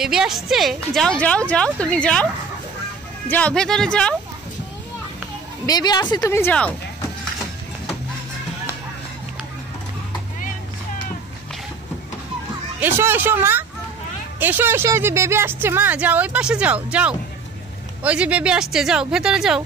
Baby আসছে, যাও যাও যাও, তুমি যাও যাও, ভেতরে যাও, বেবি আসে, তুমি যাও। এসো এসো মা, এসো এসো, ওই যে বেবি আসছে মা, যাও ওই পাশে যাও, যাও ওই যে বেবি আসছে, যাও ভেতরে যাও।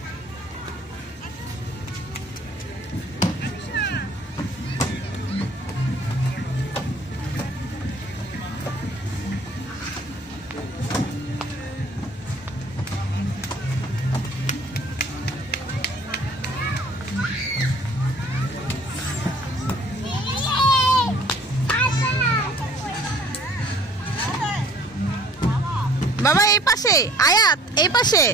বাবা এই পাশে, আয়াত এই পাশে।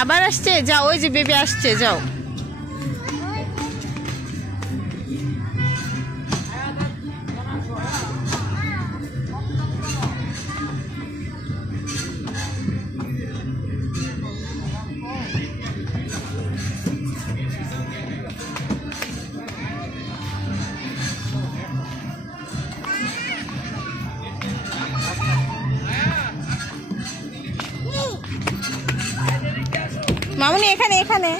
আবার আসছে, যাও ওই যে বেবি আসছে, যাও। মামুনি এখানে, এখানে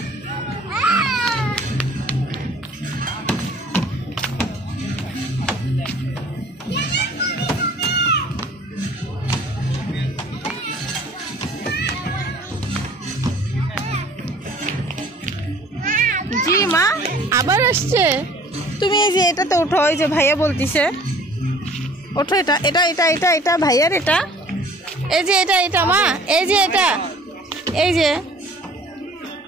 জি মা, আবার আসছে। তুমি এই যে এটাতে ওঠো, ওই যে ভাইয়া বলতিছে ওঠো, এটা এটা এটা এটা এটা ভাইয়ার, এটা এই যে এটা এটা মা, এই যে এটা, এই যে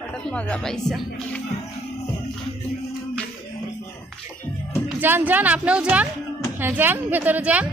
হঠাৎ মজা পাইছে। যান যান, আপনিও যান, হ্যাঁ যান, ভেতরে যান।